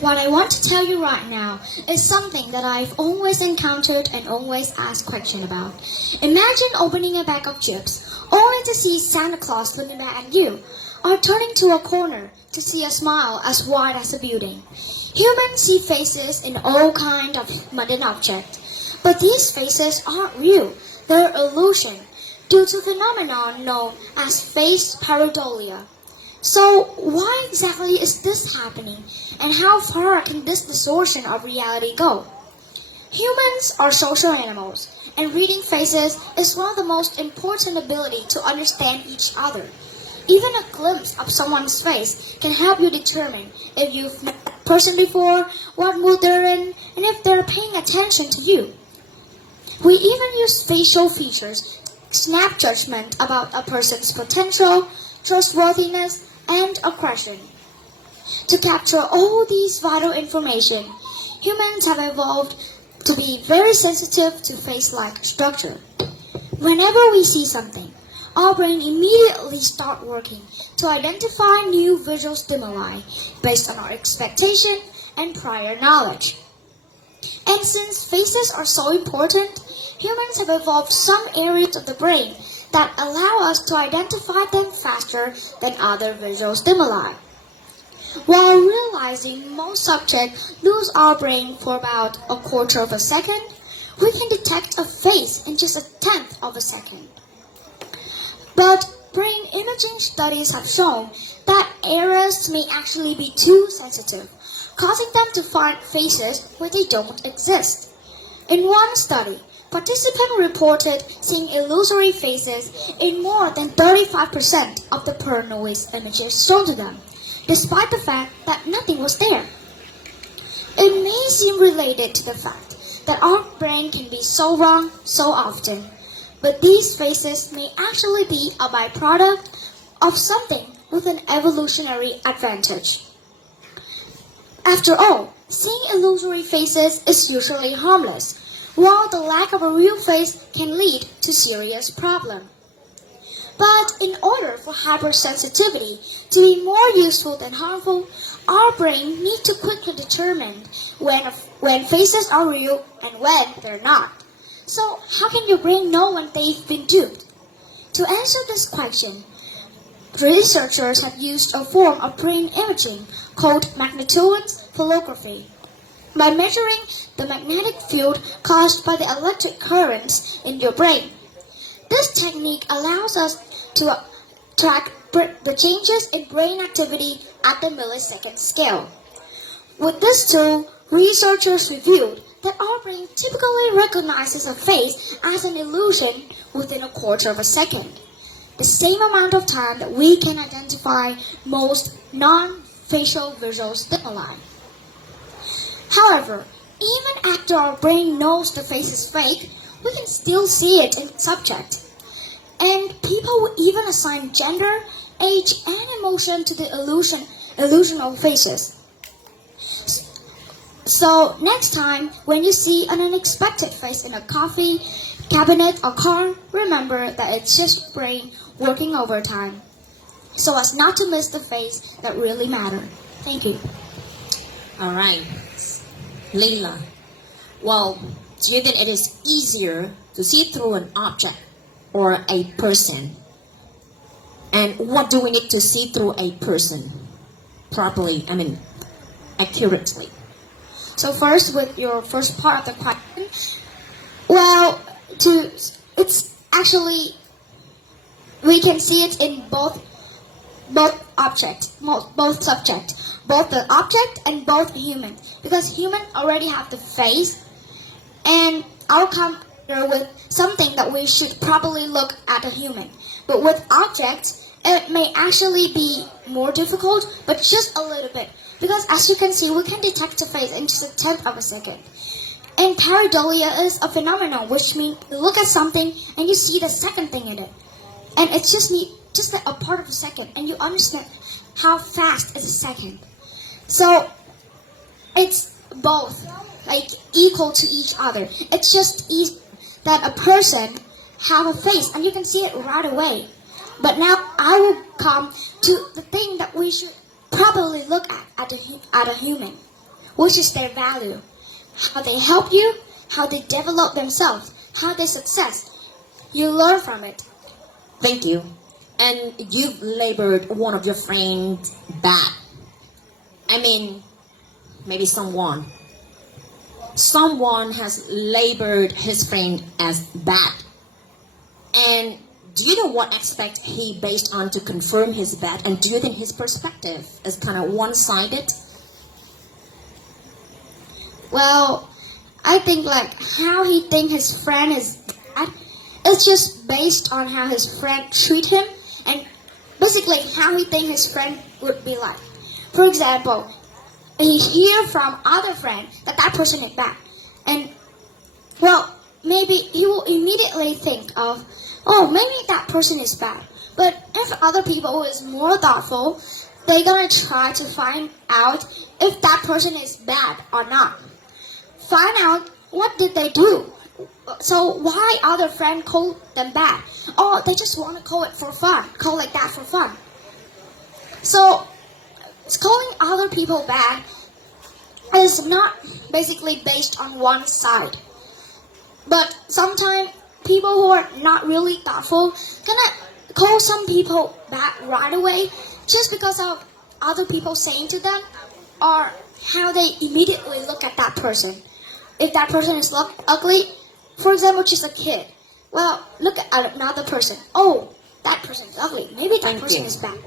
What I want to tell you right now is something that I've always encountered and always asked questions about. Imagine opening a bag of chips only to see Santa Claus looking back at you, or turning to a corner to see a smile as wide as a building. Humans see faces in all kinds of mundane objects, but these faces aren't real. They're illusion due to a phenomenon known as face pareidolia. So why exactly is this happening, and how far can this distortion of reality go? Humans are social animals, and reading faces is one of the most important ability to understand each other. Even a glimpse of someone's face can help you determine if you've met that person before, what mood they're in, and if they're paying attention to you. We even use facial features to snap judgment about a person's potential, trustworthiness, and aggression. To capture all these vital information, humans have evolved to be very sensitive to face-like structure. Whenever we see something, our brain immediately start working to identify new visual stimuli based on our expectation and prior knowledge. And since faces are so important, humans have evolved some areas of the brain that allow us to identify them faster than other visual stimuli. While realizing most subjects lose our brain for about a quarter of a second, we can detect a face in just a tenth of a second. But brain imaging studies have shown that areas may actually be too sensitive, causing them to find faces where they don't exist. In one study, participants reported seeing illusory faces in more than 35% of the per noise images shown to them, despite the fact that nothing was there. It may seem related to the fact that our brain can be so wrong so often, but these faces may actually be a byproduct of something with an evolutionary advantage. After all, seeing illusory faces is usually harmless, while the lack of a real face can lead to serious problems. But in order for hypersensitivity to be more useful than harmful, our brain needs to quickly determine when faces are real and when they're not. So how can your brain know when they've been duped? To answer this question, researchers have used a form of brain imaging called magnetoencephalography. By measuring the magnetic field caused by the electric currents in your brain. This technique allows us to track the changes in brain activity at the millisecond scale. With this tool, researchers revealed that our brain typically recognizes a face as an illusion within a quarter of a second, the same amount of time that we can identify most non-facial visual stimuli. However, even after our brain knows the face is fake, we can still see it in the subject. And people will even assign gender, age, and emotion to the illusional faces. So next time when you see an unexpected face in a coffee cabinet or car, remember that it's just brain working overtime, so as not to miss the face that really matters. Thank you. All right, Layla. Well, do you think it is easier to see through an object or a person? And what do we need to see through a person properly? Accurately. So first, with your first part of the question, it's actually we can see it in both objects, both subject, both the object and both human, because human already have the face, and I'll come here with something that we should probably look at a human. But with objects, it may actually be more difficult, but just a little bit, because as you can see, we can detect a face in just a tenth of a second. And pareidolia is a phenomenon which means you look at something and you see the second thing in it, and it's just a part of a second, and you understand how fast is a second. So it's both like equal to each other. It's just that a person have a face and you can see it right away. But now I will come to the thing that we should probably look at a human. which is their value, how they help you, how they develop themselves, how they success. You learn from it. Thank you. And you've labeled one of your friends bad. I mean, maybe someone. Someone has labeled his friend as bad. And do you know what aspect he based on to confirm his bad? And do you think his perspective is kind of one-sided? Well, I think like how he think his friend is bad, it's just based on how his friend treat him and basically how he think his friend would be like. For example, he hear from other friend that that person is bad, and well, maybe he will immediately think of, oh, maybe that person is bad. But if other people is more thoughtful, they're gonna try to find out if that person is bad or not. Find out what did they do. So why other friend call them bad? Oh, they just want to call it for fun. Call like that for fun. So calling other people bad is not basically based on one side. But sometimes people who are not really thoughtful gonna call some people bad right away just because of other people saying to them or how they immediately look at that person. If that person is ugly, for example, just a kid, well, look at another person. Oh, that person is ugly. Maybe that Thank person you. is bad.